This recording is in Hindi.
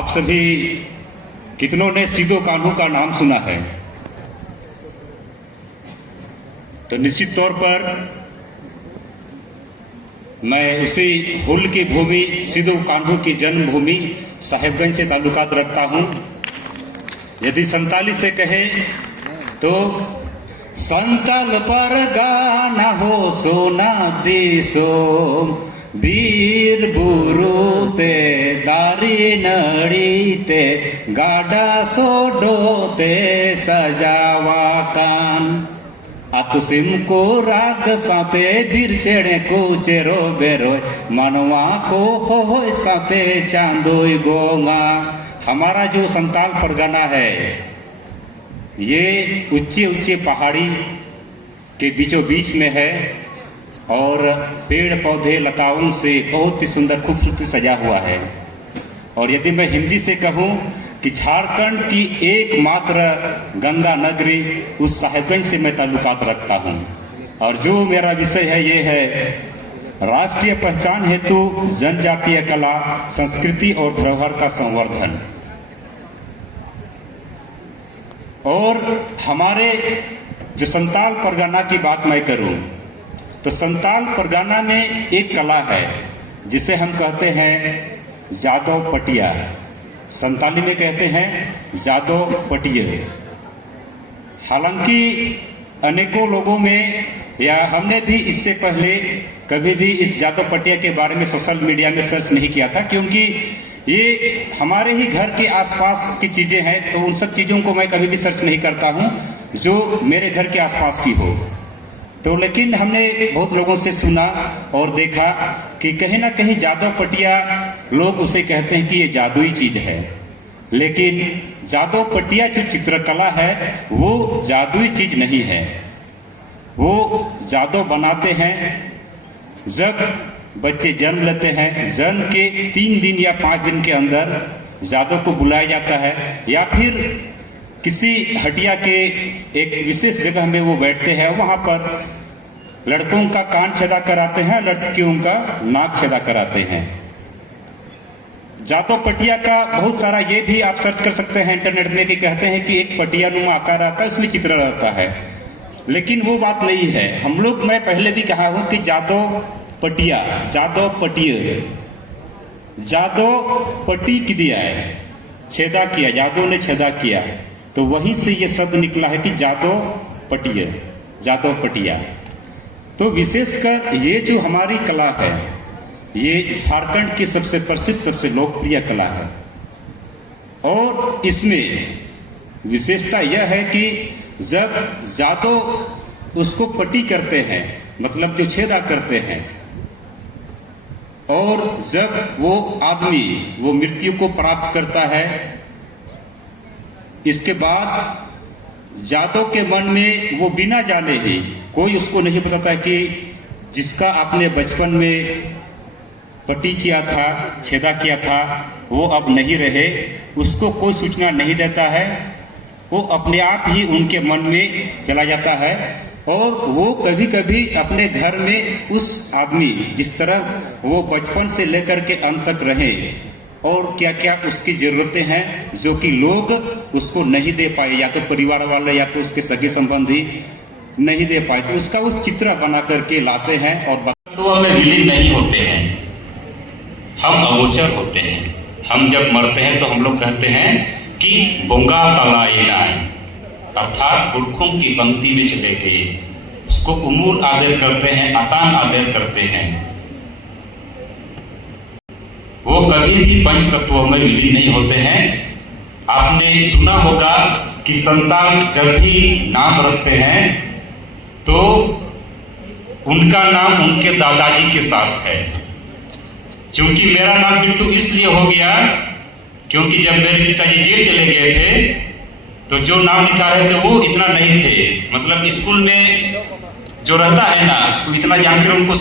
आप सभी कितनों ने सिदो कान्हू का नाम सुना है? तो निश्चित तौर पर मैं उसी हुल की भूमि सिदो कान्हू की जन्मभूमि साहेबगंज से ताल्लुकात रखता हूं। यदि संताली से कहे तो संताल पर गाना हो सोना देशो वीर बुरु ते दारी नड़ी ते गाडा सोडो ते सजावा कान आतुसिम को राग साते वीर सेड़े को चेरो बेरो मनवा को हो साते चांदोई गोंगा। हमारा जो संताल परगना है ये ऊंचे ऊंचे पहाड़ी के बीचों बीच में है और पेड़ पौधे लताओं से बहुत ही सुंदर खूबसूरती सजा हुआ है। और यदि मैं हिंदी से कहूं कि झारखंड की एकमात्र गंगा नगरी उस साहेबगंज से मैं ताल्लुकात रखता हूं। और जो मेरा विषय है ये है राष्ट्रीय पहचान हेतु जनजातीय कला संस्कृति और धरोहर का संवर्धन। और हमारे जो संताल परगना की बात मैं करूं तो संताल परगना में एक कला है जिसे हम कहते हैं जादव पटिया। संताली में कहते हैं जादव पटिया। हालांकि अनेकों लोगों में या हमने भी इससे पहले कभी भी इस जादव पटिया के बारे में सोशल मीडिया में सर्च नहीं किया था, क्योंकि ये हमारे ही घर के आसपास की चीजें हैं। तो उन सब चीजों को मैं कभी भी सर्च नहीं करता हूं जो मेरे घर के आसपास की हो। तो लेकिन हमने बहुत लोगों से सुना और देखा कि कहीं ना कहीं जादव पटिया लोग उसे कहते हैं कि ये जादुई चीज है। लेकिन जादव पटिया जो चित्रकला है वो जादुई चीज नहीं है। वो जादव बनाते हैं जब बच्चे जन्म लेते हैं, जन्म के 3 दिन या 5 दिन के अंदर जादव को बुलाया जाता है या फिर किसी हटिया के एक विशेष जगह में वो बैठते हैं। वहां पर लड़कों का कान छेदा कराते हैं, लड़कियों का नाक छेदा कराते हैं। जादव पटिया का बहुत सारा ये भी आप सर्च कर सकते हैं इंटरनेट में कि कहते हैं कि एक पटिया नुमा आकार आता है, उसमें चित्र रहता है। लेकिन वो बात नहीं है। हम लोग, मैं पहले भी कहा हूं कि जादव पटिया, जादव पटिया, जादव पट्टी की दिया है, छेदा किया, जादव ने छेदा किया, तो वहीं से ये शब्द निकला है कि जादव पटिया, जादव पटिया। तो विशेषकर ये जो हमारी कला है ये झारखंड की सबसे प्रसिद्ध, सबसे लोकप्रिय कला है। और इसमें विशेषता यह है कि जब जादव उसको पट्टी करते हैं, मतलब जो छेदा करते हैं, और जब वो आदमी वो मृत्यु को प्राप्त करता है, इसके बाद जादव के मन में वो बिना जाने ही, कोई उसको नहीं बताता कि जिसका आपने बचपन में पट्टी किया था, छेदा किया था, वो अब नहीं रहे, उसको कोई सूचना नहीं देता है। वो अपने आप ही उनके मन में चला जाता है और वो कभी कभी अपने घर में उस आदमी जिस तरह वो बचपन से लेकर के अंत तक रहे और क्या क्या उसकी जरूरतें हैं जो कि लोग उसको नहीं दे पाए, या तो परिवार वाले या तो उसके सगे संबंधी नहीं दे पाए, तो उसका वो चित्र बना करके लाते हैं। और तो हमें विलीन नहीं होते हैं, हम अगोचर होते हैं। हम जब मरते हैं तो हम लोग कहते हैं कि बोंगा तलाई नाय, अर्थात पुरखों की पंक्ति में चले गए, उसको उमूल आदर करते हैं, अतान आदर करते हैं। वो कभी भी पंच तत्वों में विलीन नहीं होते हैं। आपने सुना होगा कि संतान जब भी नाम रखते हैं तो उनका नाम उनके दादाजी के साथ है। क्योंकि मेरा नाम बिट्टू इसलिए हो गया क्योंकि जब मेरे पिताजी जेल चले गए थे तो जो नाम निकाले थे वो इतना नहीं थे, मतलब स्कूल में जो रहता है ना, तो इतना जानकर उनको